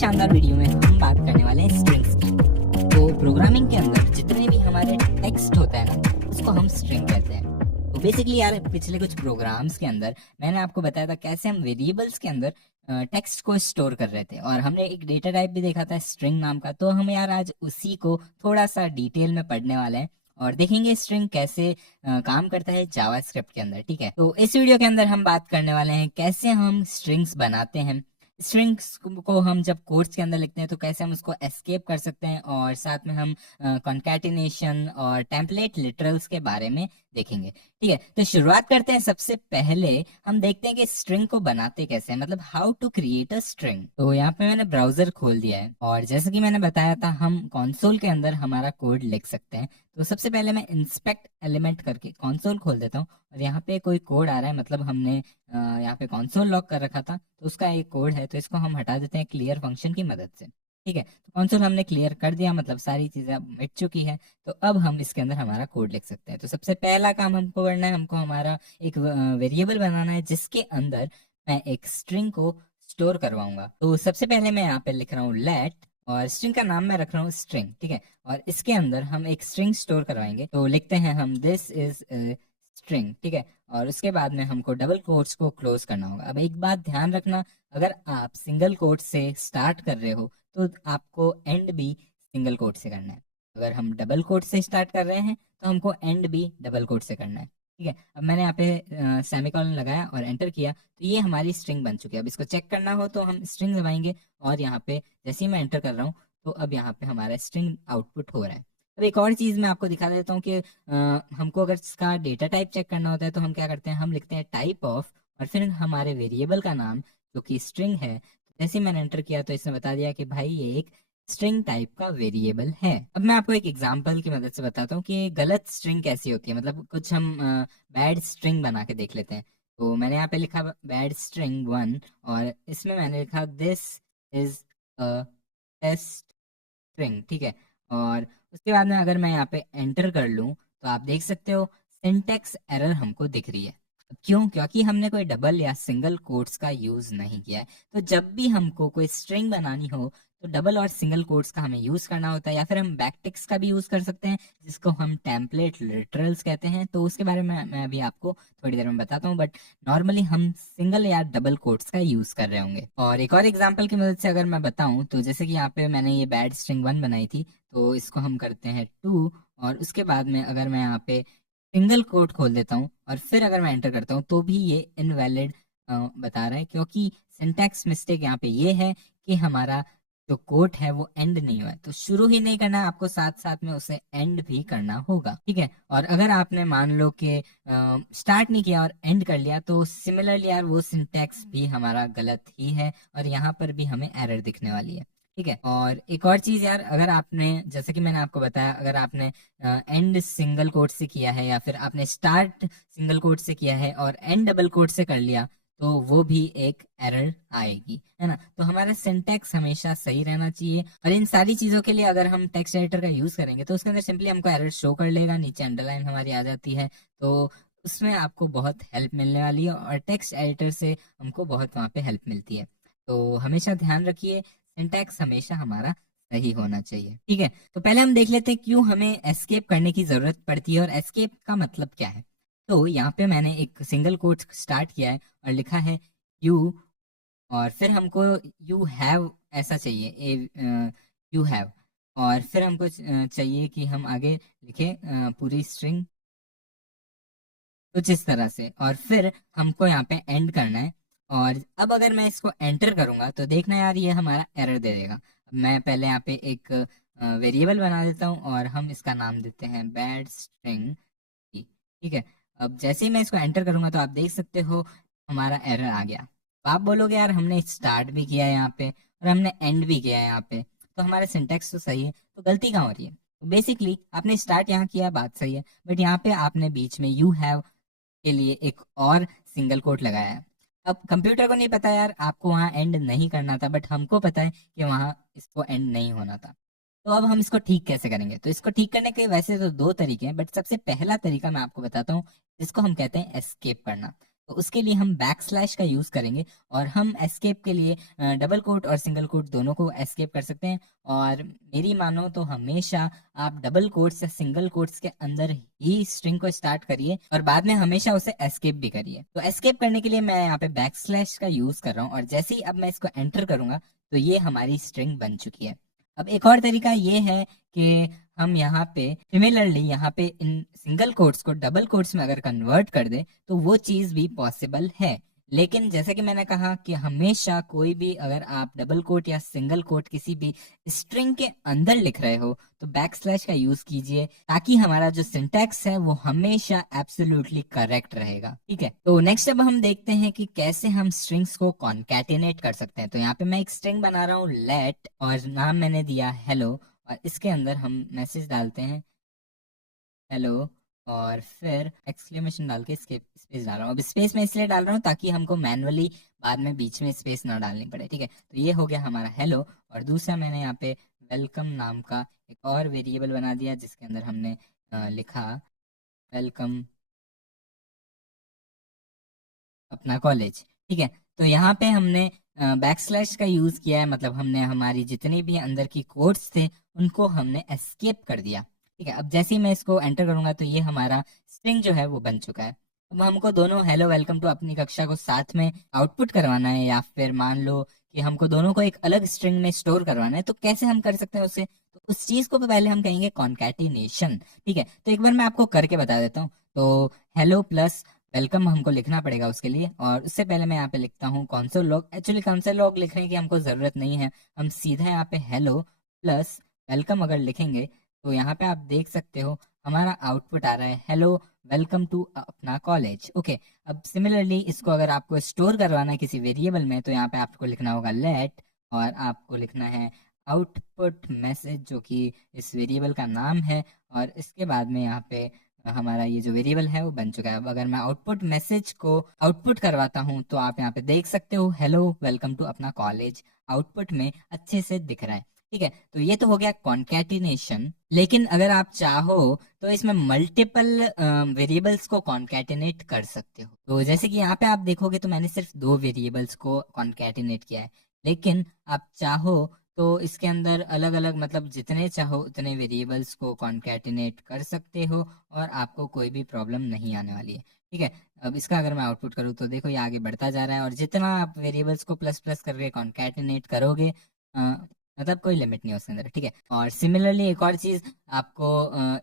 शानदार वीडियो में हम बात करने वाले हैं स्ट्रिंग्स की। तो प्रोग्रामिंग के अंदर जितने भी हमारे टेक्स्ट होता है ना, उसको हम स्ट्रिंग कहते हैं। तो बेसिकली यार पिछले कुछ प्रोग्राम्स के अंदर मैंने आपको बताया था कैसे हम वेरिएबल्स के अंदर टेक्स्ट को स्टोर कर रहे थे, और हमने एक डेटा टाइप भी देखा था स्ट्रिंग नाम का। तो हम यार आज उसी को थोड़ा सा डिटेल में पढ़ने वाले हैं और देखेंगे स्ट्रिंग कैसे काम करता है जावास्क्रिप्ट के अंदर। ठीक है, तो इस वीडियो के अंदर हम बात करने वाले हैं कैसे हम स्ट्रिंग्स बनाते हैं, स्ट्रिंग्स को हम जब कोट्स के अंदर लिखते हैं तो कैसे हम उसको एस्केप कर सकते हैं, और साथ में हम कॉन्कैटिनेशन और टेम्पलेट लिटरल्स के बारे में देखेंगे। ठीक है, तो शुरुआत करते हैं। सबसे पहले हम देखते हैं कि स्ट्रिंग को बनाते कैसे हैं, मतलब how to create a string. तो यहाँ पे मैंने ब्राउजर खोल दिया है और जैसे कि मैंने बताया था हम कंसोल के अंदर हमारा कोड लिख सकते हैं। तो सबसे पहले मैं इंस्पेक्ट एलिमेंट करके कंसोल खोल देता हूँ और यहाँ पे कोई कोड आ रहा है, मतलब हमने यहाँ पे कंसोल लॉक कर रखा था तो उसका एक कोड है, तो इसको हम हटा देते हैं क्लियर फंक्शन की मदद से। ठीक है, तो कंसोल हमने क्लियर कर दिया, मतलब सारी चीजें अब मिट चुकी है। तो अब हम इसके अंदर हमारा कोड लिख सकते हैं। तो सबसे पहला काम हमको करना है, हमको हमारा एक वेरिएबल बनाना है जिसके अंदर मैं एक स्ट्रिंग को स्टोर करवाऊंगा। तो सबसे पहले मैं यहाँ पे लिख रहा हूँ लेट, और स्ट्रिंग का नाम मैं रख रहा हूँ स्ट्रिंग। ठीक है, और इसके अंदर हम एक स्ट्रिंग स्टोर करवाएंगे। तो लिखते हैं हम दिस इज स्ट्रिंग। ठीक है, और उसके बाद में हमको डबल कोट्स को क्लोज करना होगा। अब एक बात ध्यान रखना, अगर आप सिंगल कोट से स्टार्ट कर रहे हो तो आपको एंड भी सिंगल कोट से करना है। अगर हम डबल कोट से स्टार्ट कर रहे हैं तो हमको एंड भी डबल कोट से करना है। ठीक है, अब मैंने यहाँ पे सेमीकोलन लगाया और एंटर किया, तो ये हमारी स्ट्रिंग बन चुकी है। अब इसको चेक करना हो तो हम स्ट्रिंग दबाएंगे और यहाँ पे जैसे ही मैं एंटर कर रहा हूँ तो अब यहाँ पे हमारा स्ट्रिंग आउटपुट हो रहा है। अब एक और चीज मैं आपको दिखा देता हूँ कि हमको अगर इसका डेटा टाइप चेक करना होता है तो हम क्या करते हैं, हम लिखते हैं टाइप ऑफ और फिर हमारे वेरिएबल का नाम जो कि स्ट्रिंग है। जैसे ही मैंने एंटर किया तो इसने बता दिया कि भाई ये एक स्ट्रिंग टाइप का वेरिएबल है। अब मैं आपको एक एग्जांपल की मदद से बताता हूँ कि गलत स्ट्रिंग कैसी होती है, मतलब कुछ हम बैड स्ट्रिंग बना के देख लेते हैं। तो मैंने यहाँ पे लिखा बैड स्ट्रिंग 1 और इसमें मैंने लिखा this is a test string. ठीक है, और उसके बाद में अगर मैं यहाँ पे एंटर कर लूँ तो आप देख सकते हो सिंटेक्स एरर हमको दिख रही है। क्यों? क्योंकि हमने कोई डबल या सिंगल कोट्स का यूज नहीं किया है। तो जब भी हमको कोई स्ट्रिंग बनानी हो तो डबल और सिंगल कोट्स का हमें यूज करना होता है, या फिर हम बैकटिक्स का भी यूज कर सकते हैं जिसको हम टेम्पलेट लिटरल्स कहते हैं। तो उसके बारे में मैं अभी आपको थोड़ी देर में बताता हूँ, बट नॉर्मली हम सिंगल या डबल कोट्स का यूज कर रहे होंगे। और एक और एग्जांपल की मदद से अगर मैं बताऊं तो जैसे कि यहाँ पे मैंने ये बैड स्ट्रिंग 1 बनाई थी, तो इसको हम करते हैं 2, और उसके बाद में अगर मैं यहाँ पे सिंगल कोट खोल देता हूँ और फिर अगर मैं एंटर करता हूँ तो भी ये इनवैलिड बता रहा है, क्योंकि सिंटैक्स मिस्टेक यहाँ पे ये है कि हमारा जो कोट है वो एंड नहीं हुआ है। तो शुरू ही नहीं करना है आपको, साथ साथ में उसे एंड भी करना होगा। ठीक है, और अगर आपने मान लो कि स्टार्ट नहीं किया और एंड कर लिया तो सिमिलरली यार वो सिंटैक्स भी हमारा गलत ही है और यहाँ पर भी हमें एरर दिखने वाली है। ठीक है, और एक और चीज यार, अगर आपने जैसे कि मैंने आपको बताया, अगर आपने एंड सिंगल कोट से किया है या फिर आपने स्टार्ट सिंगल कोट से किया है और एंड डबल कोट से कर लिया तो वो भी एक एरर आएगी, है ना। तो हमारा सिंटैक्स हमेशा सही रहना चाहिए, और इन सारी चीजों के लिए अगर हम टेक्स्ट एडिटर का यूज करेंगे तो उसके अंदर सिंपली हमको एरर शो कर लेगा, नीचे अंडरलाइन हमारी आ जाती है। तो उसमें आपको बहुत हेल्प मिलने वाली है और टेक्स्ट एडिटर से हमको बहुत वहाँ पे हेल्प मिलती है। तो हमेशा ध्यान रखिए सिंटैक्स हमेशा हमारा सही होना चाहिए। ठीक है, तो पहले हम देख लेते हैं क्यों हमें एस्केप करने की जरूरत पड़ती है और एस्केप का मतलब क्या है। तो यहाँ पे मैंने एक सिंगल कोट स्टार्ट किया है और लिखा है यू, और फिर हमको यू हैव ऐसा चाहिए, यू हैव, और फिर हमको चाहिए कि हम आगे लिखे पूरी स्ट्रिंग कुछ इस तरह से, और फिर हमको यहाँ पे एंड करना है। और अब अगर मैं इसको एंटर करूंगा तो देखना यार ये हमारा एरर दे देगा। मैं पहले यहाँ पे एक वेरिएबल बना देता हूँ और हम इसका नाम देते हैं बैड स्ट्रिंग। ठीक है, अब जैसे ही मैं इसको एंटर करूंगा तो आप देख सकते हो हमारा एरर आ गया। तो आप बोलोगे यार हमने स्टार्ट भी किया है यहाँ पे और हमने एंड भी किया है यहाँ पे, तो हमारा सिंटेक्स तो सही है, तो गलती कहाँ हो रही है? तो बेसिकली आपने स्टार्ट यहाँ किया, बात सही है, बट यहाँ पे आपने बीच में यू हैव के लिए एक और सिंगल कोट लगाया है। अब कंप्यूटर को नहीं पता यार आपको वहां एंड नहीं करना था, बट हमको पता है कि वहां इसको एंड नहीं होना था। तो अब हम इसको ठीक कैसे करेंगे? तो इसको ठीक करने के वैसे तो दो तरीके हैं, बट सबसे पहला तरीका मैं आपको बताता हूँ जिसको हम कहते हैं एस्केप करना। तो उसके लिए हम बैक स्लैश का यूज करेंगे और हम एस्केप के लिए डबल कोट और सिंगल कोट दोनों को एस्केप कर सकते हैं। और मेरी मानो तो हमेशा आप डबल कोट्स या सिंगल कोट्स के अंदर ही स्ट्रिंग को स्टार्ट करिए और बाद में हमेशा उसे एस्केप भी करिए। तो एस्केप करने के लिए मैं यहाँ पे बैक स्लैश का यूज कर रहा हूँ और जैसे ही अब मैं इसको एंटर करूंगा तो ये हमारी स्ट्रिंग बन चुकी है। अब एक और तरीका ये है कि हम यहाँ पे सिमिलरली यहाँ पे इन सिंगल कोट्स को डबल कोट्स में अगर कन्वर्ट कर दे तो वो चीज भी पॉसिबल है। लेकिन जैसे कि मैंने कहा कि हमेशा कोई भी अगर आप डबल कोट या सिंगल कोट किसी भी स्ट्रिंग के अंदर लिख रहे हो तो बैक स्लैश का यूज कीजिए ताकि हमारा जो सिंटैक्स है वो हमेशा एब्सोल्युटली करेक्ट रहेगा। ठीक है, तो नेक्स्ट अब हम देखते हैं कि कैसे हम स्ट्रिंग्स को कॉन्कैटिनेट कर सकते हैं। तो यहाँ पे मैं एक स्ट्रिंग बना रहा हूँ लेट और नाम मैंने दिया हेलो और इसके अंदर हम मैसेज डालते हैं हेलो और फिर एक्सक्लेमेशन डाल के स्पेस डाल रहा हूँ। अब स्पेस में इसलिए डाल रहा हूँ ताकि हमको मैनुअली बाद में बीच में स्पेस ना डालनी पड़े। ठीक है, तो ये हो गया हमारा हेलो और दूसरा मैंने यहाँ पे वेलकम नाम का एक और वेरिएबल बना दिया जिसके अंदर हमने लिखा वेलकम अपना कॉलेज। ठीक है, तो यहाँ पे हमने बैक स्लैश का यूज किया है, मतलब हमने हमारी जितनी भी अंदर की कोड्स थे उनको हमने एस्केप कर दिया। ठीक है, अब जैसे ही मैं इसको एंटर करूंगा तो ये हमारा स्ट्रिंग जो है वो बन चुका है। अब हमको दोनों हेलो वेलकम टू अपनी कक्षा को साथ में आउटपुट करवाना है या फिर मान लो कि हमको दोनों को एक अलग स्ट्रिंग में स्टोर करवाना है, तो कैसे हम कर सकते हैं उससे? तो उस चीज को पहले हम कहेंगे कॉन्कैटिनेशन। ठीक है, तो एक बार मैं आपको करके बता देता हूँ। तो हेलो प्लस वेलकम हमको लिखना पड़ेगा उसके लिए और उससे पहले मैं यहाँ पे लिखता हूँ console log. Actually console log लिखने की हमको जरूरत नहीं है, हम सीधा यहाँ पे हेलो प्लस वेलकम अगर लिखेंगे तो यहाँ पे आप देख सकते हो हमारा आउटपुट आ रहा है हेलो वेलकम टू अपना कॉलेज। ओके, अब सिमिलरली इसको अगर आपको स्टोर करवाना है किसी वेरिएबल में तो यहाँ पे आपको लिखना होगा लेट और आपको लिखना है आउटपुट मैसेज जो कि इस वेरिएबल का नाम है और इसके बाद में यहाँ पे हमारा ये जो वेरिएबल है वो बन चुका है। अब अगर मैं आउटपुट मैसेज को आउटपुट करवाता हूँ तो आप यहाँ पे देख सकते हो हेलो वेलकम टू अपना कॉलेज आउटपुट में अच्छे से दिख रहा है। ठीक है, तो ये तो हो गया कॉन्कैटिनेशन। लेकिन अगर आप चाहो तो इसमें मल्टीपल वेरिएबल्स को कॉन्कैटिनेट कर सकते हो। तो जैसे कि यहाँ पे आप देखोगे तो मैंने सिर्फ 2 वेरिएबल्स को कॉन्कैटिनेट किया है, लेकिन आप चाहो तो इसके अंदर अलग अलग मतलब जितने चाहो उतने वेरिएबल्स को कॉन्कैटिनेट कर सकते हो और आपको कोई भी प्रॉब्लम नहीं आने वाली है। ठीक है, अब इसका अगर मैं आउटपुट करूँ तो देखो ये आगे बढ़ता जा रहा है और जितना आप वेरिएबल्स को प्लस प्लस करके कॉन्कैटिनेट करोगे मतलब कोई लिमिट नहीं है उसके अंदर। ठीक है, और सिमिलरली एक और चीज आपको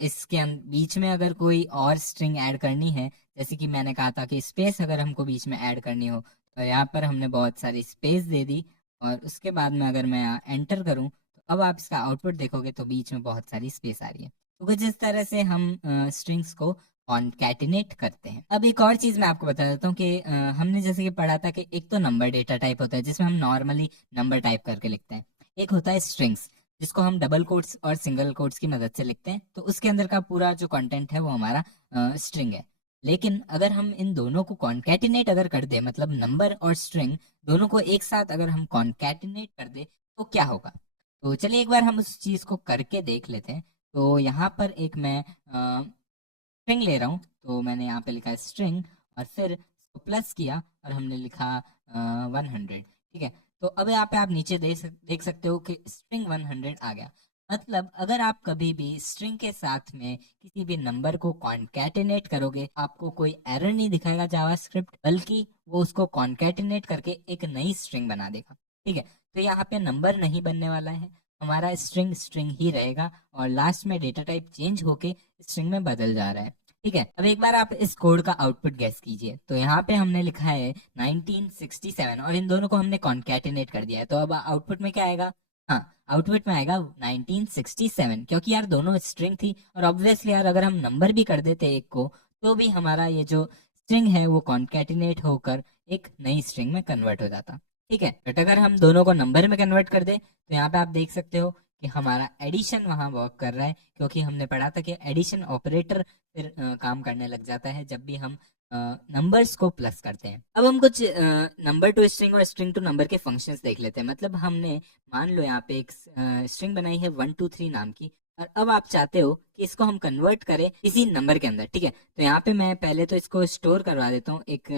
इसके बीच में अगर कोई और स्ट्रिंग ऐड करनी है, जैसे कि मैंने कहा था कि स्पेस अगर हमको बीच में ऐड करनी हो तो यहाँ पर हमने बहुत सारी स्पेस दे दी और उसके बाद में अगर मैं यहाँ एंटर करूँ तो अब आप इसका आउटपुट देखोगे तो बीच में बहुत सारी स्पेस आ रही है। तो कुछ इस तरह से हम स्ट्रिंग्स को कॉन्कैटिनेट करते हैं। अब एक और चीज मैं आपको बता देता हूँ कि हमने जैसे कि पढ़ा था कि एक तो नंबर डेटा टाइप होता है जिसमें हम नॉर्मली नंबर टाइप करके लिखते हैं, एक होता है स्ट्रिंग्स जिसको हम डबल कोट्स और सिंगल कोट्स की मदद से लिखते हैं। तो उसके अंदर का पूरा जो कंटेंट है वो हमारा स्ट्रिंग है। लेकिन अगर हम इन दोनों को कॉन्कैटिनेट अगर कर दे, मतलब नंबर और स्ट्रिंग दोनों को एक साथ अगर हम कॉन्कैटिनेट कर दे तो क्या होगा? तो चलिए एक बार हम उस चीज को करके देख लेते हैं। तो यहाँ पर एक मैं स्ट्रिंग ले रहा हूँ, तो मैंने यहाँ पे लिखा स्ट्रिंग और फिर इसको प्लस किया और हमने लिखा 100। ठीक है, तो अब यहाँ पे आप नीचे देख सकते हो कि स्ट्रिंग 100 आ गया। मतलब अगर आप कभी भी स्ट्रिंग के साथ में किसी भी नंबर को कॉन्कैटिनेट करोगे आपको कोई एरर नहीं दिखाएगा जावास्क्रिप्ट, बल्कि वो उसको कॉन्कैटिनेट करके एक नई स्ट्रिंग बना देगा। ठीक है, तो यहाँ पे नंबर नहीं बनने वाला है, हमारा स्ट्रिंग स्ट्रिंग ही रहेगा और लास्ट में डेटा टाइप चेंज होके स्ट्रिंग में बदल जा रहा है। ठीक है, अब एक बार आप इस कोड का आउटपुट गैस कीजिए। तो यहाँ पे हमने लिखा है 1967 और इन दोनों को हमने कॉन्कैटिनेट कर दिया है। तो अब आउटपुट में क्या आएगा? हाँ, आउटपुट में आएगा 1967 क्योंकि यार दोनों स्ट्रिंग थी और ऑब्वियसली यार अगर हम नंबर भी कर देते एक को तो भी हमारा ये जो स्ट्रिंग है वो कॉन्कैटिनेट होकर एक नई स्ट्रिंग में कन्वर्ट हो जाता। ठीक है, बट अगर हम दोनों को नंबर में कन्वर्ट कर दे तो यहाँ पे आप देख सकते हो कि हमारा एडिशन वहां वर्क कर रहा है, क्योंकि हमने पढ़ा था कि एडिशन ऑपरेटर फिर काम करने लग जाता है जब भी हम नंबर्स को प्लस करते हैं। अब हम कुछ नंबर टू स्ट्रिंग और स्ट्रिंग टू नंबर के फंक्शंस देख लेते हैं। मतलब हमने मान लो यहाँ पे एक स्ट्रिंग बनाई है 123 नाम की और अब आप चाहते हो कि इसको हम कन्वर्ट करें किसी नंबर के अंदर। ठीक है, तो यहाँ पे मैं पहले तो इसको स्टोर करवा देता हूँ एक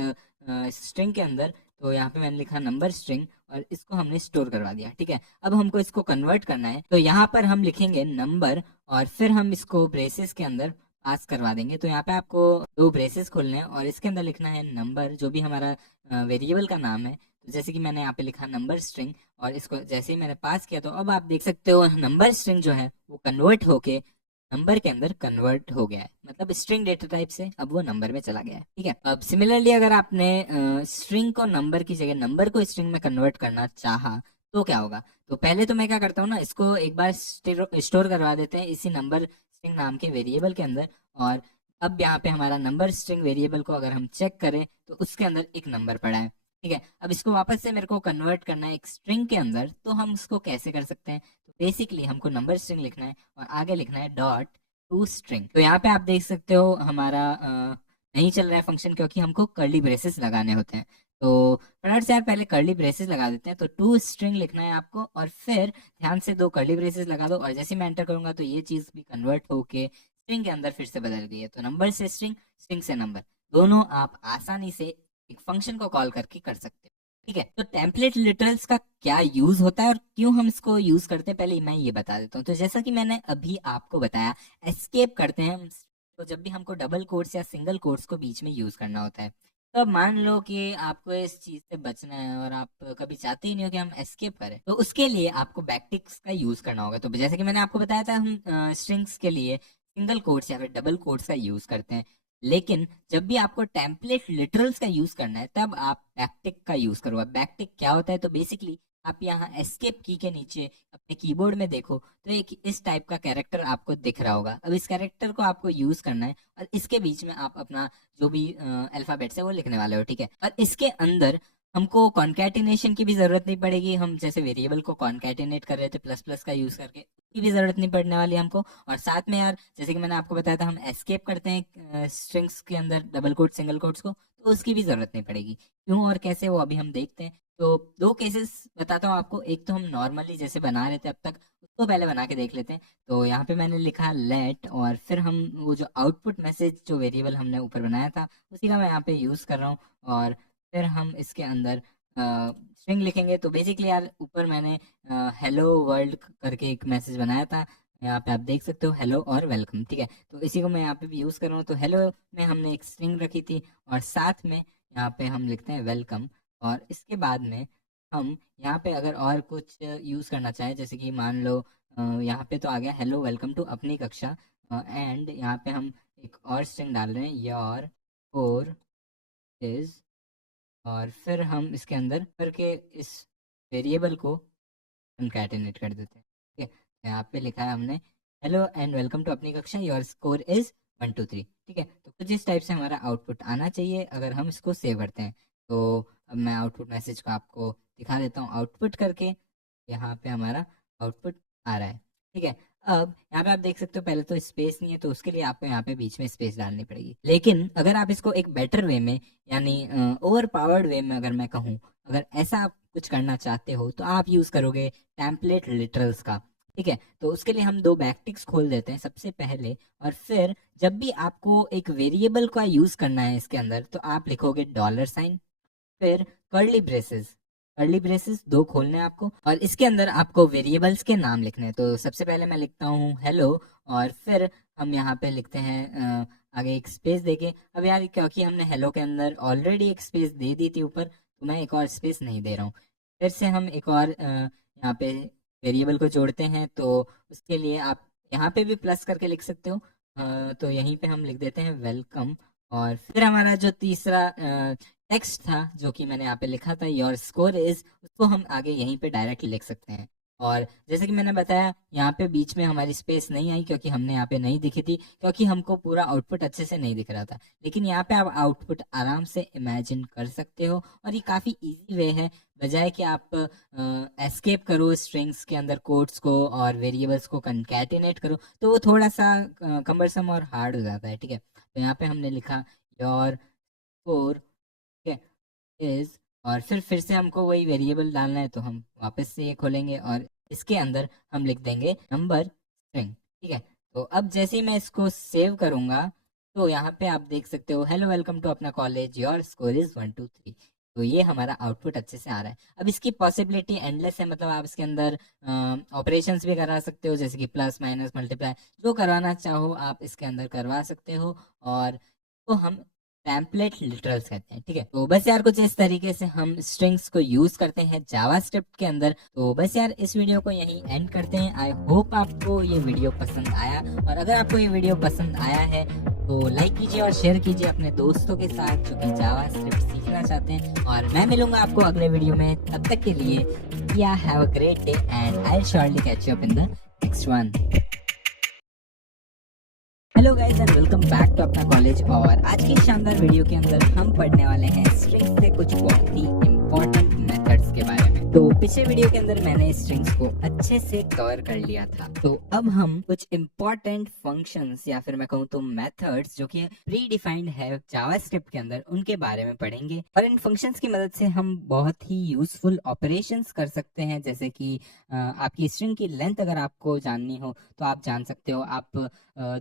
स्ट्रिंग के अंदर, तो यहाँ पे मैंने लिखा नंबर स्ट्रिंग और इसको हमने स्टोर करवा दिया। ठीक है, अब हमको इसको कन्वर्ट करना है, तो यहाँ पर हम लिखेंगे नंबर और फिर हम इसको ब्रेसेस के अंदर पास करवा देंगे। तो यहाँ पे आपको दो ब्रेसेस खोलने हैं और इसके अंदर लिखना है नंबर, जो भी हमारा वेरिएबल का नाम है। तो जैसे कि मैंने यहाँ पे लिखा नंबर स्ट्रिंग और इसको जैसे ही मैंने पास किया, तो अब आप देख सकते हो नंबर स्ट्रिंग जो है वो कन्वर्ट होके नंबर के अंदर कन्वर्ट हो गया है, मतलब स्ट्रिंग डेटा टाइप से अब वो नंबर में चला गया है। ठीक है, अब सिमिलरली अगर आपने स्ट्रिंग को नंबर की जगह नंबर को स्ट्रिंग में कन्वर्ट करना चाहा तो क्या होगा। तो पहले तो मैं क्या करता हूँ ना, इसको एक बार स्टोर करवा देते हैं इसी नंबर स्ट्रिंग नाम के वेरिएबल के अंदर। और अब यहाँ पे हमारा नंबर स्ट्रिंग वेरिएबल को अगर हम चेक करें तो उसके अंदर एक नंबर पड़ा है। ठीक है, अब इसको वापस से मेरे को कन्वर्ट करना है एक स्ट्रिंग के अंदर, तो हम इसको कैसे कर सकते हैं। तो बेसिकली हमको नंबर स्ट्रिंग लिखना है और आगे लिखना है डॉट टू स्ट्रिंग। तो यहाँ पे आप देख सकते हो हमारा नहीं चल रहा है फंक्शन, क्योंकि हमको कर्ली ब्रेसेस लगाने होते हैं। तो फटाफट से यार पहले कर्ली ब्रेसेस लगा देते हैं। तो टू स्ट्रिंग लिखना है आपको और फिर ध्यान से दो कर्ली ब्रेसेस लगा दो, और जैसे मैं एंटर करूंगा तो ये चीज भी कन्वर्ट होके स्ट्रिंग के अंदर फिर से बदल गई है। तो नंबर से स्ट्रिंग, स्ट्रिंग से नंबर, दोनों आप आसानी से एक फंक्शन को कॉल करके कर सकते हो। ठीक है, तो टेम्पलेट लिटरल्स का क्या यूज होता है और क्यों हम इसको यूज करते हैं, पहले मैं ये बता देता हूँ। तो जैसा कि मैंने अभी आपको बताया, एस्केप करते हैं हम तो जब भी हमको डबल कोट्स या सिंगल कोट्स को बीच में यूज करना होता है। तो अब मान लो कि आपको इस चीज से बचना है और आप कभी चाहते ही नहीं हो कि हम एस्केप करें, तो उसके लिए आपको बैकटिक्स का यूज करना होगा। तो जैसे कि मैंने आपको बताया था, हम स्ट्रिंग्स के लिए सिंगल कोट्स या फिर डबल कोट्स का यूज करते हैं, लेकिन जब भी आपको टेम्पलेट लिटरल्स का यूज करना है तब आप बैकटिक का यूज करो। बैकटिक क्या होता है, तो बेसिकली आप यहाँ एस्केप की के नीचे अपने कीबोर्ड में देखो तो एक इस टाइप का कैरेक्टर आपको दिख रहा होगा। अब इस कैरेक्टर को आपको यूज करना है और इसके बीच में आप अपना जो भी अल्फाबेट्स है वो लिखने वाले हो। ठीक है, और इसके अंदर हमको कॉन्कैटिनेशन की भी जरूरत नहीं पड़ेगी। हम जैसे वेरिएबल को कॉन्कैटिनेट कर रहे थे प्लस प्लस का यूज करके, उसकी भी जरूरत नहीं पड़ने वाली हमको। और साथ में यार जैसे कि मैंने आपको बताया था, हम एस्केप करते हैं स्ट्रिंग्स के अंदर डबल कोट सिंगल कोट्स को, तो उसकी भी जरूरत नहीं पड़ेगी। क्यों और कैसे वो अभी हम देखते हैं। तो दो केसेस बताता हूँ आपको। एक तो हम नॉर्मली जैसे बना रहे थे अब तक, उसको पहले बना के देख लेते हैं। तो यहाँ पे मैंने लिखा लेट और फिर हम वो जो आउटपुट मैसेज जो वेरिएबल हमने ऊपर बनाया था उसी का मैं यहाँ पे यूज कर रहा हूँ। और फिर हम इसके अंदर स्ट्रिंग लिखेंगे। तो बेसिकली यार ऊपर मैंने हेलो वर्ल्ड करके एक मैसेज बनाया था, यहाँ पे आप देख सकते हो हेलो और वेलकम। ठीक है, तो इसी को मैं यहाँ पे भी यूज कर रहा हूँ। तो हेलो में हमने एक स्ट्रिंग रखी थी और साथ में यहाँ पे हम लिखते हैं वेलकम। और इसके बाद में हम यहाँ पे अगर और कुछ यूज करना चाहें, जैसे कि मान लो यहाँ पे तो आ गया हेलो वेलकम टू अपनी कक्षा, एंड यहाँ पे हम एक और स्ट्रिंग डाल रहे हैं योर स्कोर इज, और फिर हम इसके अंदर करके इस वेरिएबल को कंकैटिनेट कर देते हैं। ठीक है, तो यहाँ पे लिखा है हमने हेलो एंड वेलकम टू अपनी कक्षा, योर स्कोर इज 1 2 3। ठीक है, तो कुछ इस टाइप से हमारा आउटपुट आना चाहिए अगर हम इसको सेव करते हैं। तो अब मैं आउटपुट मैसेज को आपको दिखा देता हूँ आउटपुट करके। यहाँ पे हमारा आउटपुट आ रहा है। ठीक है, अब यहाँ पे आप देख सकते हो पहले तो स्पेस नहीं है, तो उसके लिए आपको यहाँ पे बीच में स्पेस डालनी पड़ेगी। लेकिन अगर आप इसको एक बेटर वे में, यानी ओवर पावर्ड वे में अगर मैं कहूँ, अगर ऐसा आप कुछ करना चाहते हो तो आप यूज करोगे टेम्पलेट लिटरल्स का। ठीक है, तो उसके लिए हम दो बैकटिक्स खोल देते हैं सबसे पहले, और फिर जब भी आपको एक वेरिएबल का यूज करना है इसके अंदर तो आप लिखोगे $, फिर कर्ली ब्रेसेस। कर्ली ब्रेसेस दो खोलने हैं आपको और इसके अंदर आपको वेरिएबल्स के नाम लिखने हैं। तो सबसे पहले मैं लिखता हूँ हेलो और फिर हम यहाँ पे लिखते हैं आगे एक स्पेस देके। अब यार क्योंकि हमने हेलो के अंदर ऑलरेडी एक स्पेस दे दी थी ऊपर, तो मैं एक और स्पेस नहीं दे रहा हूँ। फिर से हम एक और यहाँ पे वेरिएबल को जोड़ते हैं, तो उसके लिए आप यहाँ पे भी प्लस करके लिख सकते हो। तो यहीं पे हम लिख देते हैं वेलकम। और फिर हमारा जो तीसरा टेक्स्ट था जो कि मैंने यहाँ पे लिखा था योर स्कोर इज, उसको हम आगे यहीं पे डायरेक्ट लिख सकते हैं। और जैसे कि मैंने बताया यहाँ पे बीच में हमारी स्पेस नहीं आई क्योंकि हमने यहाँ पे नहीं दिखी थी, क्योंकि हमको पूरा आउटपुट अच्छे से नहीं दिख रहा था। लेकिन यहाँ पे आप आउटपुट आराम से इमेजिन कर सकते हो और ये काफ़ी इजी वे है। बजाय कि आप एस्केप करो स्ट्रिंग्स के अंदर कोड्स को और वेरिएबल्स को कंकैटिनेट करो, तो वो थोड़ा सा कम्बरसम और हार्ड हो जाता है। ठीक है, तो यहाँ पे हमने लिखा योर स्कोर इज, और फिर से हमको वही वेरिएबल डालना है, तो हम वापस से ये खोलेंगे और इसके अंदर हम लिख देंगे नंबर स्ट्रिंग। ठीक है, तो अब जैसे ही मैं इसको सेव करूंगा तो यहाँ पे आप देख सकते हो हेलो वेलकम टू अपना कॉलेज, योर स्कोर इज 123। तो ये हमारा आउटपुट अच्छे से आ रहा है। अब इसकी पॉसिबिलिटी एंडलेस है, मतलब आप इसके अंदर ऑपरेशंस भी करा सकते हो, जैसे कि प्लस माइनस मल्टीप्लाई, जो करवाना चाहो आप इसके अंदर करवा सकते हो। और तो हम टेम्पलेट लिटरल्स कहते हैं, ठीक है। तो बस यार कुछ इस तरीके से हम स्ट्रिंग्स को यूज करते हैं जावास्क्रिप्ट के अंदर। तो बस यार इस वीडियो को यहीं एंड करते हैं। आई होप आपको ये वीडियो पसंद आया, और अगर आपको ये वीडियो पसंद आया है तो लाइक कीजिए और शेयर कीजिए अपने दोस्तों के साथ जो कि जावास्क्रिप्ट सीखना चाहते हैं। और मैं मिलूंगा आपको अगले वीडियो में, तब तक के लिए या have a great day and I will surely catch you up in the next one. Hello guys and welcome back to अपना कॉलेज। और आज की शानदार वीडियो के अंदर हम पढ़ने वाले हैं स्ट्रिंग्स से कुछ बहुत ही इम्पोर्टेंट मेथड्स के बारे में। तो पिछले वीडियो के अंदर मैंने स्ट्रिंग्स को अच्छे से कवर कर लिया था। तो अब हम कुछ इम्पोर्टेंट फंक्शंस या फिर मैं कहूँ तो मेथड्स जो कि प्री डिफाइंड है जावास्क्रिप्ट के अंदर, उनके बारे में पढ़ेंगे। और इन फंक्शंस की मदद से हम बहुत ही यूजफुल ऑपरेशंस कर सकते हैं, जैसे कि आपकी स्ट्रिंग की लेंथ अगर आपको जाननी हो तो आप जान सकते हो। आप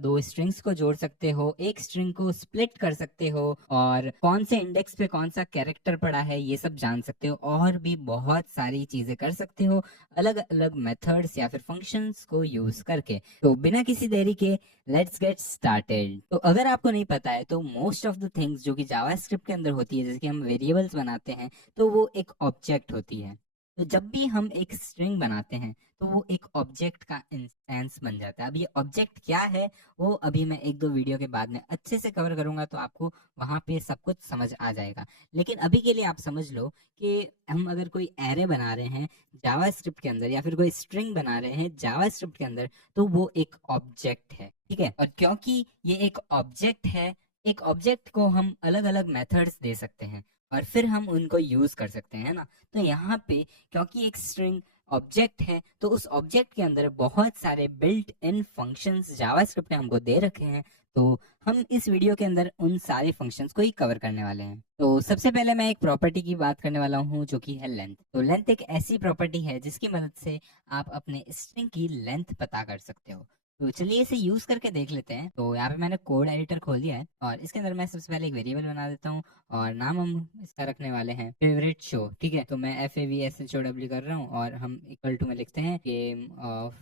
दो स्ट्रिंग्स को जोड़ सकते हो, एक स्ट्रिंग को स्प्लिट कर सकते हो, और कौन से इंडेक्स पे कौन सा कैरेक्टर पड़ा है ये सब जान सकते हो, और भी बहुत सारी चीजें कर सकते हो अलग अलग मेथड्स या फिर फंक्शंस को यूज करके। तो बिना किसी देरी के लेट्स गेट स्टार्टेड। तो अगर आपको नहीं पता है तो मोस्ट ऑफ द थिंग्स जो कि जावास्क्रिप्ट के अंदर होती है, जैसे कि हम वेरिएबल्स बनाते हैं तो वो एक ऑब्जेक्ट होती है। तो जब भी हम एक स्ट्रिंग बनाते हैं तो वो एक ऑब्जेक्ट का इंस्टेंस बन जाता है। अब ये ऑब्जेक्ट क्या है वो अभी मैं एक दो वीडियो के बाद में अच्छे से कवर करूंगा, तो आपको वहां पे सब कुछ समझ आ जाएगा। लेकिन अभी के लिए आप समझ लो कि हम अगर कोई एरे बना रहे हैं जावास्क्रिप्ट के अंदर या फिर कोई स्ट्रिंग बना रहे हैं जावास्क्रिप्ट के अंदर, तो वो एक ऑब्जेक्ट है, ठीक है। और क्योंकि ये एक ऑब्जेक्ट है, एक ऑब्जेक्ट को हम अलग अलग मेथड्स दे सकते हैं और फिर हम उनको यूज कर सकते हैं ना। तो यहाँ पे क्योंकि एक स्ट्रिंग ऑब्जेक्ट है तो उस ऑब्जेक्ट के अंदर बहुत सारे बिल्ट इन फंक्शंस जावास्क्रिप्ट ने हमको दे रखे हैं। तो हम इस वीडियो के अंदर उन सारे फंक्शंस को ही कवर करने वाले हैं। तो सबसे पहले मैं एक प्रॉपर्टी की बात करने वाला हूँ जो कि है लेंथ। तो लेंथ एक ऐसी प्रॉपर्टी है जिसकी मदद से आप अपने स्ट्रिंग की लेंथ पता कर सकते हो। तो चलिए इसे यूज करके देख लेते हैं। तो यहाँ पे मैंने कोड एडिटर खोल दिया है और इसके अंदर मैं सबसे पहले एक वेरिएबल बना देता हूँ और नाम हम इसका रखने वाले हैं फेवरेट शो, ठीक है। तो मैं FAVSHOW कर रहा हूँ और हम इक्वल टू में लिखते हैं गेम ऑफ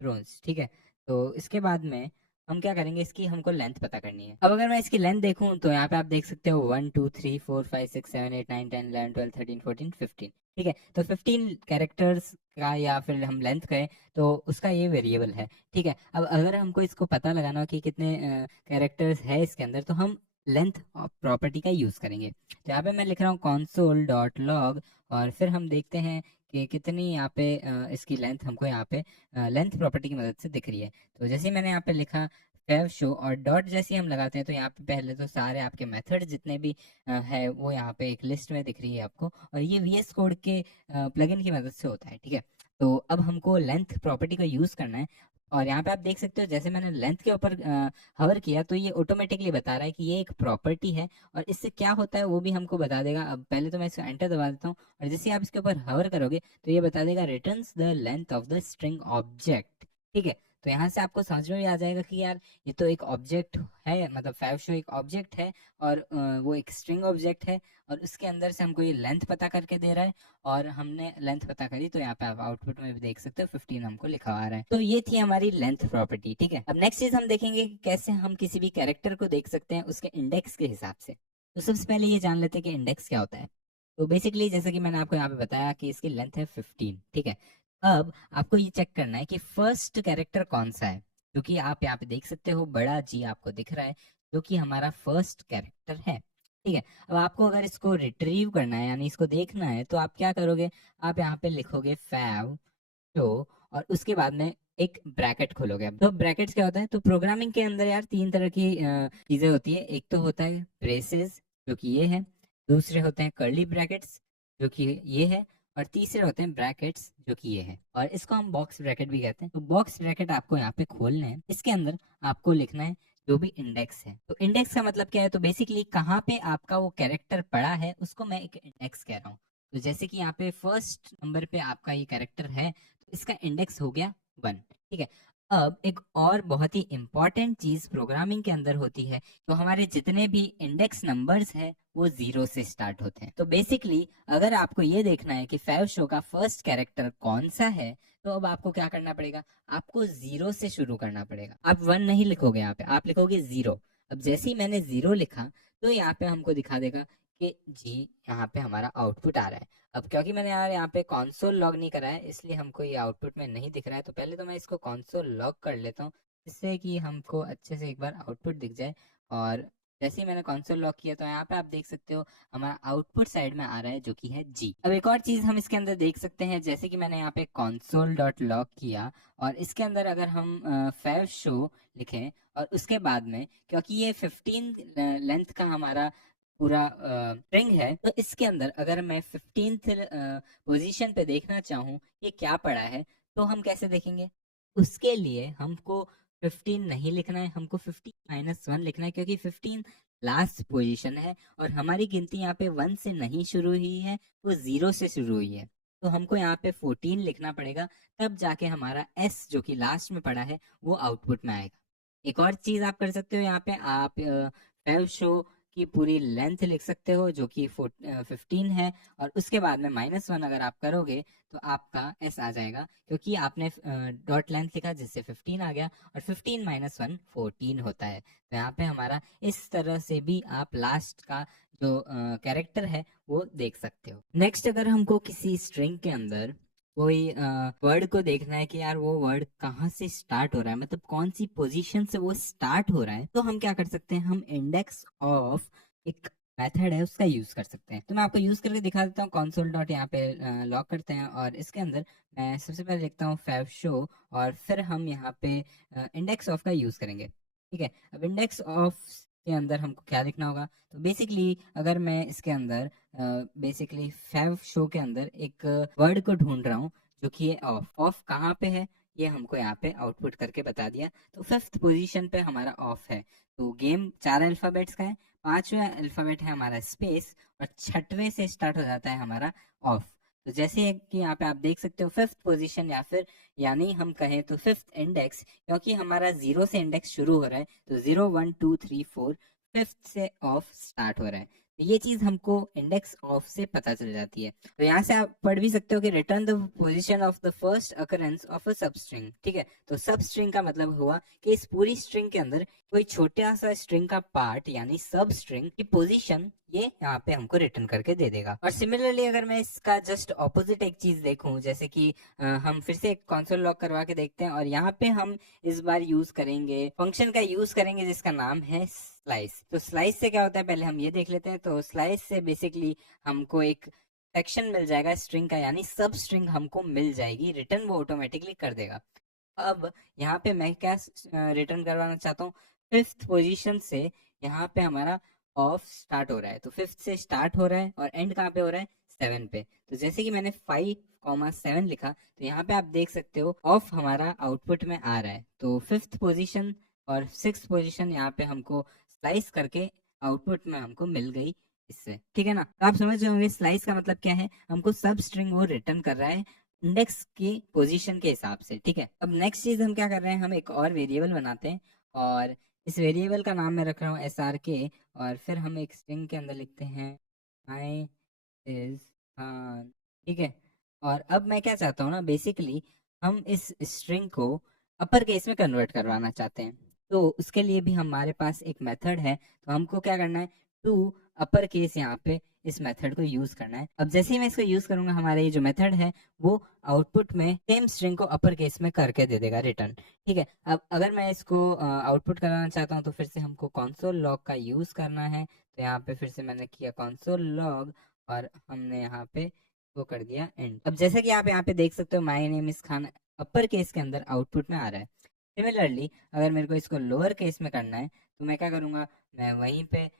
थ्रोन्स, ठीक है। तो इसके बाद में हम क्या करेंगे, इसकी हमको लेंथ पता करनी है। अब अगर मैं इसकी लेंथ देखूं तो यहाँ पे आप देख सकते हो 1 2 3 4 5 6 7 8 9 10 11 12 13 14 15, ठीक है। तो 15 कैरेक्टर्स का या फिर हम लेंथ कहें तो उसका ये वेरिएबल है, ठीक है। अब अगर हमको इसको पता लगाना हो कि कितने कैरेक्टर्स है इसके अंदर, तो हम लेंथ प्रॉपर्टी का यूज करेंगे। तो यहाँ पे मैं लिख रहा हूँ console डॉट लॉग, और फिर हम देखते हैं कि कितनी यहाँ पे इसकी लेंथ हमको यहाँ पे लेंथ प्रॉपर्टी की मदद से दिख रही है। तो जैसे ही मैंने यहाँ पे लिखा फेव शो और डॉट जैसे ही हम लगाते हैं तो यहाँ पे पहले तो सारे आपके मेथड जितने भी है वो यहाँ पे एक लिस्ट में दिख रही है आपको, और ये VS कोड के प्लगइन की मदद से होता है, ठीक है। तो अब हमको लेंथ प्रॉपर्टी का यूज करना है, और यहाँ पे आप देख सकते हो जैसे मैंने लेंथ के ऊपर हवर किया तो ये ऑटोमेटिकली बता रहा है कि ये एक प्रॉपर्टी है और इससे क्या होता है वो भी हमको बता देगा। अब पहले तो मैं इसको एंटर दबा देता हूँ और जैसे ही आप इसके ऊपर हवर करोगे तो ये बता देगा returns the length of the string object, ठीक है। तो यहाँ से आपको समझ में भी आ जाएगा कि यार ये तो एक ऑब्जेक्ट है, मतलब फैव शो एक ऑब्जेक्ट है और वो एक स्ट्रिंग ऑब्जेक्ट है, और उसके अंदर से हमको ये लेंथ पता करके दे रहा है। और हमने लेंथ पता करी तो यहाँ पे आप आउटपुट में भी देख सकते हो 15 हमको लिखा आ रहा है। तो ये थी हमारी लेंथ प्रॉपर्टी, ठीक है। अब नेक्स्ट चीज हम देखेंगे कि कैसे हम किसी भी कैरेक्टर को देख सकते हैं उसके इंडेक्स के हिसाब से। तो सबसे पहले ये जान लेते हैं कि इंडेक्स क्या होता है। तो बेसिकली जैसे कि मैंने आपको यहाँ पे बताया कि इसकी लेंथ है 15, ठीक है। अब आपको ये चेक करना है कि फर्स्ट कैरेक्टर कौन सा है, क्योंकि आप यहाँ पे देख सकते हो बड़ा G आपको दिख रहा है जो कि हमारा फर्स्ट कैरेक्टर है, ठीक है। अब आपको अगर इसको रिट्रीव करना है यानी इसको देखना है तो आप क्या करोगे, आप यहाँ पे लिखोगे फैव शो और उसके बाद में एक ब्रैकेट खोलोगे। अब तो ब्रैकेट्स क्या होता है, तो प्रोग्रामिंग के अंदर यार तीन तरह की चीजें होती है। एक तो होता है ब्रेसेस जो कि ये है, दूसरे होते हैं कर्ली ब्रैकेट्स जो कि ये है, और तीसरे होते हैं ब्रैकेट्स जो कि ये है, और इसको हम बॉक्स ब्रैकेट भी कहते हैं। तो बॉक्स ब्रैकेट आपको यहाँ पे खोलने हैं, इसके अंदर आपको लिखना है जो भी इंडेक्स है। तो इंडेक्स का मतलब क्या है, तो बेसिकली कहाँ पे आपका वो कैरेक्टर पड़ा है उसको मैं एक इंडेक्स कह रहा हूँ। तो जैसे कि यहाँ पे फर्स्ट नंबर पे आपका ये कैरेक्टर है तो इसका इंडेक्स हो गया 1, ठीक है। अब एक और बहुत ही इम्पोर्टेंट चीज प्रोग्रामिंग के अंदर होती है, तो हमारे जितने भी इंडेक्स नंबर्स है वो 0 से स्टार्ट होते हैं। तो बेसिकली अगर आपको ये देखना है कि 5 शो का फर्स्ट कैरेक्टर कौन सा है, तो अब आपको क्या करना पड़ेगा, आपको 0 से शुरू करना पड़ेगा। आप 1 नहीं लिखोगे, यहाँ पे आप लिखोगे 0। अब जैसे ही मैंने 0 लिखा तो यहाँ पे हमको दिखा देगा कि जी यहाँ पे हमारा आउटपुट आ रहा है। अब क्योंकि मैंने यार यहाँ पे कंसोल लॉग नहीं करा है, इसलिए हमको ये आउटपुट में नहीं दिख रहा है। तो पहले तो मैं इसको कंसोल लॉग कर लेता हूँ, जिससे कि हमको अच्छे से एक बार आउटपुट दिख जाए। और जैसे ही मैंने कंसोल लॉग किया तो यहाँ पे आप देख सकते हो हमारा आउटपुट साइड में आ रहा है, जो कि है जी। अब एक और चीज हम इसके अंदर देख सकते हैं, जैसे कि मैंने यहाँ पे console डॉट लॉग किया और इसके अंदर अगर हम 5 शो लिखें और उसके बाद में, क्योंकि ये 15 लेंथ का हमारा पूरा स्ट्रिंग है, तो इसके अंदर अगर मैं 15th पोजीशन पे देखना चाहूँ ये क्या पड़ा है, तो हम कैसे देखेंगे। उसके लिए हमको 15 नहीं लिखना है, हमको 15 - 1 लिखना है, क्योंकि 15 लास्ट पोजीशन है और हमारी गिनती यहाँ पे 1 से नहीं शुरू हुई है, वो 0 से शुरू हुई है। तो हमको यहाँ पे 14 लिखना पड़ेगा, तब जाके हमारा S जो कि लास्ट में पड़ा है वो आउटपुट में आएगा। एक और चीज आप कर सकते हो, यहाँ पे आप 5 शो की पूरी लेंथ लिख सकते हो, जो कि 15 है, और उसके बाद में -1 अगर आप करोगे तो आपका S आ जाएगा, क्योंकि आपने डॉट लेंथ लिखा जिससे 15 आ गया, और 15 - 1 14 होता है। तो यहाँ पे हमारा इस तरह से भी आप लास्ट का जो कैरेक्टर है वो देख सकते हो। नेक्स्ट, अगर हमको किसी स्ट्रिंग के अंदर कोई वर्ड को देखना है कि यार वो वर्ड कहाँ से स्टार्ट हो रहा है, मतलब कौन सी पोजीशन से वो स्टार्ट हो रहा है, तो हम क्या कर सकते हैं, हम इंडेक्स ऑफ एक मेथड है उसका यूज कर सकते हैं। तो मैं आपको यूज करके दिखा देता हूँ। कंसोल डॉट यहाँ पे लॉग करते हैं और इसके अंदर मैं सबसे पहले लिखता हूँ 5 शो, और फिर हम यहाँ पे इंडेक्स ऑफ का यूज करेंगे। ठीक है, अब इंडेक्स ऑफ के अंदर हमको क्या लिखना होगा, तो बेसिकली अगर मैं इसके अंदर बेसिकली 5 शो के अंदर एक वर्ड को ढूंढ रहा हूँ जो कि ये ऑफ कहाँ पे है, ये हमको यहाँ पे आउटपुट करके बता दिया। तो 5th पोजीशन पे हमारा ऑफ है। तो गेम 4 अल्फाबेट्स का है, 5वां अल्फाबेट है हमारा स्पेस, और 6वें से स्टार्ट हो जाता है हमारा ऑफ। तो जैसे कि यहाँ पे आप देख सकते हो 5th पोजीशन, या फिर यानी हम कहें तो 5th इंडेक्स, क्योंकि हमारा 0 से इंडेक्स शुरू हो रहा है, तो 0 1 2 3 4 5th से ऑफ स्टार्ट हो रहा है। तो ये चीज हमको इंडेक्स ऑफ से पता चल जाती है। तो यहाँ से आप पढ़ भी सकते हो कि return the position of the first occurrence of a सब स्ट्रिंग। ठीक है, तो सब स्ट्रिंग का मतलब हुआ कि इस पूरी स्ट्रिंग के अंदर कोई छोटा सा स्ट्रिंग का पार्ट यानी सब स्ट्रिंग की पोजीशन ये यहाँ पे हमको रिटर्न करके दे देगा। और सिमिलरली अगर मैं इसका जस्ट ऑपोजिट एक चीज देखूं, जैसे कि हम फिर से एक कंसोल लॉग करवा के देखते हैं, और यहाँ पे हम इस बार यूज करेंगे फंक्शन का यूज करेंगे जिसका नाम है स्लाइस। तो स्लाइस से क्या होता है पहले हम ये देख लेते हैं। तो स्लाइस से बेसिकली हमको एक सेक्शन मिल जाएगा स्ट्रिंग का, यानी सब स्ट्रिंग हमको मिल जाएगी, रिटर्न वो ऑटोमेटिकली कर देगा। अब यहाँ पे मैं क्या रिटर्न करवाना चाहता हूँ, 5th पोजीशन से यहाँ पे हमारा ऑफ स्टार्ट हो रहा है, तो 5th से स्टार्ट हो रहा है और एंड कहाँ पे हो रहा है, 7 पे। तो जैसे कि मैंने 5,7 लिखा, तो यहाँ पे आप देख सकते हो ऑफ हमारा आउटपुट में आ रहा है। तो 5th पोजीशन और 6th पोजीशन यहाँ पे हमको स्लाइस करके आउटपुट में हमको मिल गई इससे। ठीक है ना, तो आप समझ रहे होंगे स्लाइस का मतलब क्या है, हमको सब स्ट्रिंग वो रिटर्न कर रहा है इंडेक्स की पोजीशन के हिसाब से। ठीक है, अब नेक्स्ट चीज हम क्या कर रहे हैं, हम एक और वेरिएबल बनाते हैं, और इस वेरिएबल का नाम मैं रख रहा हूँ SRK, और फिर हम एक स्ट्रिंग के अंदर लिखते हैं आई इज खान। ठीक है, और अब मैं क्या चाहता हूँ ना, बेसिकली हम इस स्ट्रिंग को अपर केस में कन्वर्ट करवाना चाहते हैं। तो उसके लिए भी हमारे पास एक मेथड है, तो हमको क्या करना है, टू अपर केस यहाँ पे इस मेथड को यूज करना है। अब जैसे ही मैं इसको यूज करूंगा, हमारा ये जो मेथड है वो आउटपुट में सेम स्ट्रिंग को अपर केस में करके दे देगा रिटर्न। ठीक है, अब अगर मैं इसको आउटपुट कराना चाहता हूँ तो फिर से हमको कंसोल लॉग का यूज करना है। तो यहाँ पे फिर से मैंने किया कंसोल लॉग, और हमने यहाँ पे वो कर दिया एंड। अब जैसे कि आप यहाँ पे देख सकते हो my name is Khan upper case के अंदर आउटपुट में आ रहा है। सिमिलरली अगर मेरे को इसको लोअर केस में करना है, तो मैं क्या करूंगा, मैं वहीं पे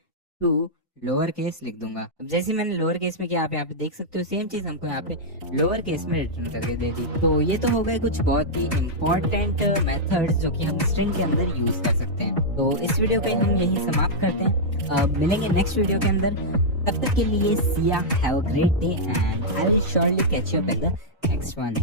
टू लोअर केस लिख दूंगा। अब जैसे मैंने लोअर केस में किया, आप यहाँ पे देख सकते हो सेम चीज हमको यहाँ पे लोअर केस में रिटर्न करके दे दी। तो ये तो हो गए कुछ बहुत ही इम्पोर्टेंट मेथड्स जो कि हम स्ट्रिंग के अंदर यूज कर सकते हैं। तो इस वीडियो को हम यही समाप्त करते हैं, मिलेंगे नेक्स्ट वीडियो के अंदर। तब तक के लिए see ya, have a great day and I will surely catch you up at the next one.